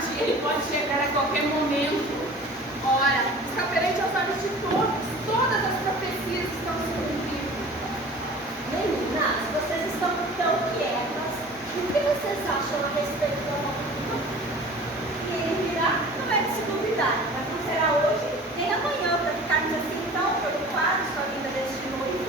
dia, ele pode chegar a qualquer momento. Ora, escaparei aos olhos de todos, todas as profecias estão se cumprindo. Meninas, vocês estão tão quietas. O que vocês acham a respeito do amor? Quem virá não é de se duvidar, mas não será hoje nem amanhã para ficarmos assim tão preocupados com a vida deste noivo.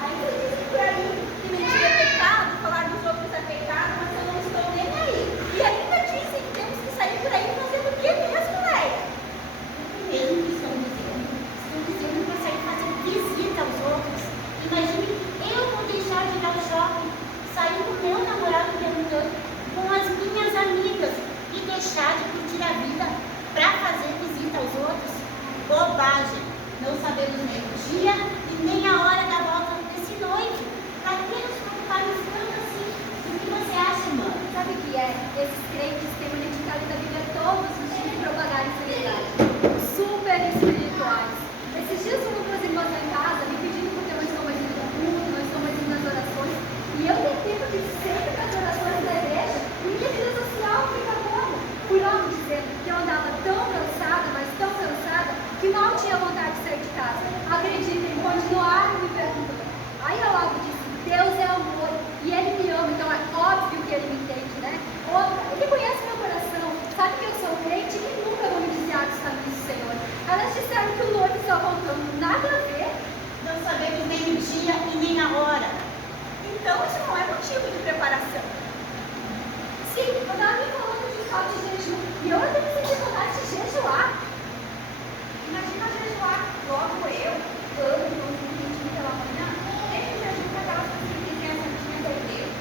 Ainda dizem por aí que mentir é pecado, falar dos outros é pecado, mas eu não estou nem aí. E ainda dizem que temos que sair por aí fazendo o que mesmo, Leia? O mesmo que estão dizendo. Estão dizendo para sair fazendo visita aos outros. Imagine, eu vou deixar de ir ao shopping, sair com o meu namorado perguntando com as minhas amigas e deixar de curtir a vida para fazer visita aos outros? Bobagem! Não sabemos nem o dia e nem a hora da volta desse noivo. Para que nos preocuparmos tanto assim? O que você acha, irmã? Sabe o que é? Esses crentes têm uma dedicada da Bíblia todos os dias de propagar a seriedade. Super espirituais. Esses dias uma das irmãs lá em casa me pedindo porque eu não estou mais indo no culto, não estou mais indo nas orações. E eu tento que sempre nas orações da igreja, e minha vida social fica como? Fui logo dizer que eu andava tão cansada, mas tão cansada, que mal tinha vontade de sair de casa. Acreditem, continuaram me perguntando. Aí eu logo disse, Deus é amor, e Ele me ama, então é óbvio que Ele me entende, né? Outra, Ele conhece meu coração, sabe que eu sou crente e nunca vou me desviar dos caminhos do Senhor. Elas disseram que o noivo está voltando, nada a ver. Não sabemos nem o dia e nem a hora. Então isso não é motivo de preparação. Sim, eu estava me falando de falta de jejum, e eu até me senti vontade de jejuar. Imagina jejuar, logo eu, pela manhã, nem o jejum para aquelas pessoas que têm a santinha da igreja.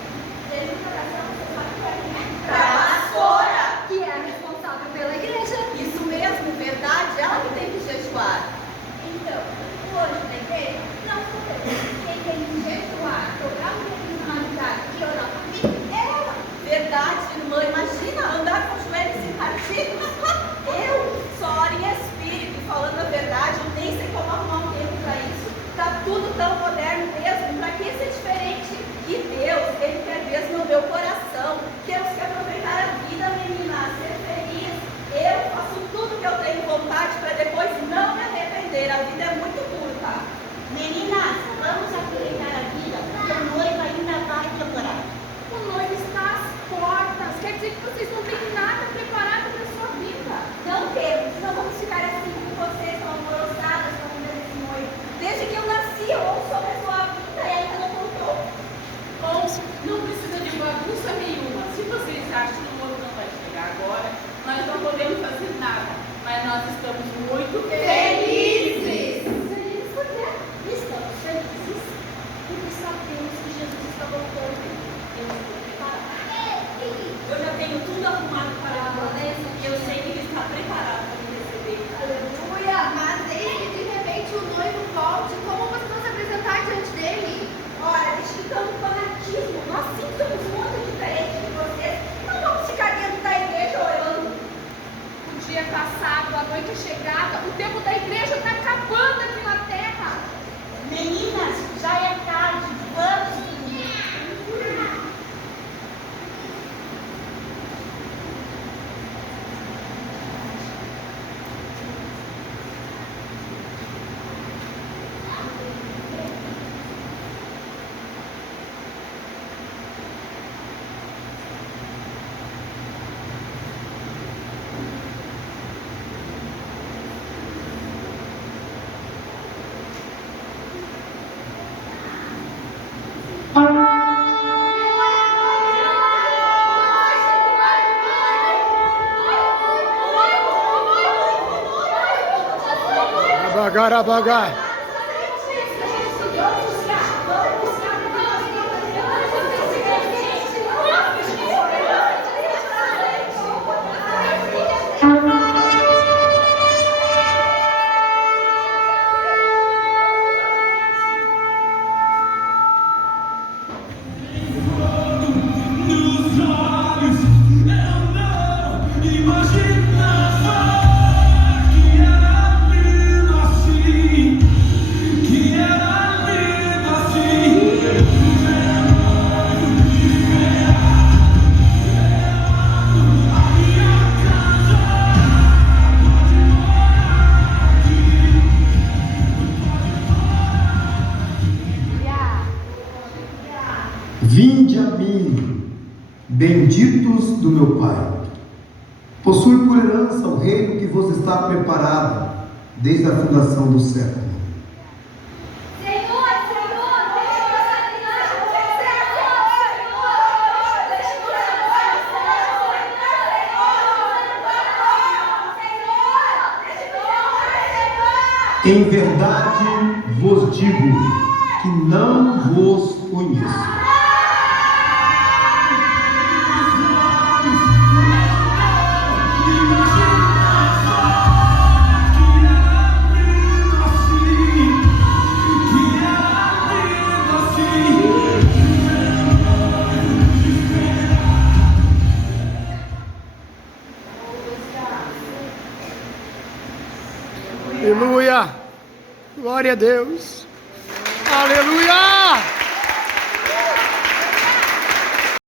Jejum para oração, você sabe o que é? Para a pastora, que é responsável pela igreja. Isso mesmo, verdade, ela que tem que jejuar. Então, o anjo da igreja não sou eu. Quem tem que jejuar, dobrar o dedo na madrugada e orar por mim é ela. Verdade, irmã, imagina andar com os joelhos partidos. Eu só oro em espírito, falando a verdade, eu nem sei como arrumar um tempo para isso. Tá tudo tão moderno mesmo, para que ser diferente? E Deus, Ele quer mesmo o meu coração. Temos que aproveitar a vida, menina, ser feliz. Eu faço tudo que eu tenho vontade para depois não me arrepender. A vida é muito curta. Meninas, vamos aproveitar a vida, porque o noivo ainda vai demorar. O noivo está às portas, quer dizer que vocês não têm nada preparado para a sua vida. Não temos, não vamos ficar assim com vocês, tão alvoroçadas com a vida desse noivo. Desde que eu nasci, eu ouço sobre a sua vida e ainda não contou. Ouço, não precisa de bagunça nenhuma. Se vocês acham que o noivo não vai chegar agora, nós não podemos fazer nada. Mas nós estamos muito felizes. Felizes por quê? Estamos felizes porque sabemos que Jesus está voltando. Eu estou preparada. Eu já tenho tudo arrumado para a Vanessa e eu sei que ele está preparado para me receber. Aleluia! Mas desde que de repente o noivo volte, como vocês vão se apresentar diante dele? Ora, deixe tanto fanatismo. Nós sim somos muito diferentes de vocês. Não vamos ficar dentro da igreja orando. O dia é passado, a noite é chegada, o tempo da igreja está acabando aqui na terra. Meninas, já é tarde. Vamos dormir. Abagar, abagar. benditos do meu Pai. Possui por herança o reino que vos está preparado desde a fundação do século. Em verdade vos digo que não vos conheço. Aleluia. Glória a Deus. Aleluia.